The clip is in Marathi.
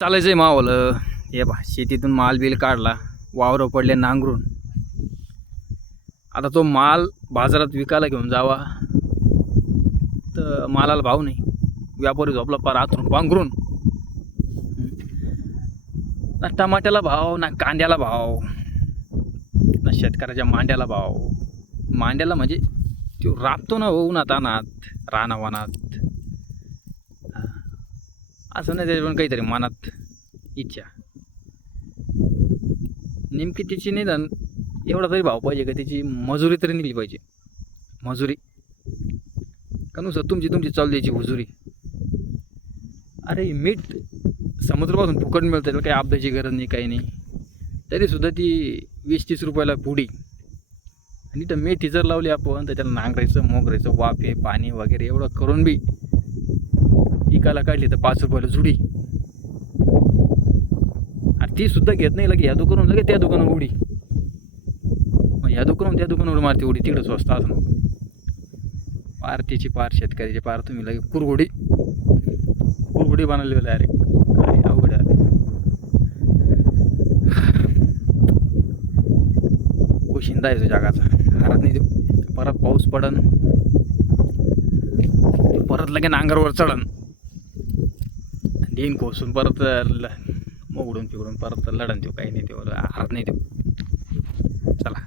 चालायचंय मावलं. हे बा शेतीतून माल बिल काढला, वावर पडले नांगरून. आता तो माल बाजारात विकायला घेऊन जावा तर मालाला भाव नाही. व्यापारी झोपला पार आतून पांघरून. ना टमाट्याला भाव, ना कांद्याला भाव, ना शेतकऱ्याच्या मांड्याला भाव. मांड्याला म्हणजे तो राबतो ना उन्हात अनात रानावानात, असं नाही त्याच्या पण काहीतरी मनात इच्छा. नेमकी तिची निदान एवढा तरी भाव पाहिजे का त्याची मजुरी तरी निघली पाहिजे. मजुरी का नुसतं तुमची तुमची चालू द्यायची हुजुरी. अरे मीठ समुद्रापासून फुकट मिळतं, त्याला काही आपदाची गरज नाही, काही नाही. तरीसुद्धा ती 20-30 रुपयाला पुडी. आणि तर मेथी जर लावली आपण तर त्याला नांगरायचं मोगरायचं वाफे पाणी वगैरे एवढं करून बी विकायला काढली तर 5 रुपयाला जुडी. आणि ती सुद्धा घेत नाही, लगे ह्या दुकानावर लगे त्या दुकानावर उडी. मग ह्या दुकानावर त्या दुकानावर मारते उडी. तिकडं स्वस्त असं नको. पार तिची पार शेतकऱ्याची पार तुम्ही लगे कुरघोडी बनवली डायरेक्ट. काय अवघड आहे. शिंदा आहे तो जगाचा. हारत नाही तो. परत पाऊस पडन, परत लगे नांगरवर चढन, देईन कोसून परत मोगडून पिकडून परत लढन. तो काही नाही, तो हारत नाही तो. चला.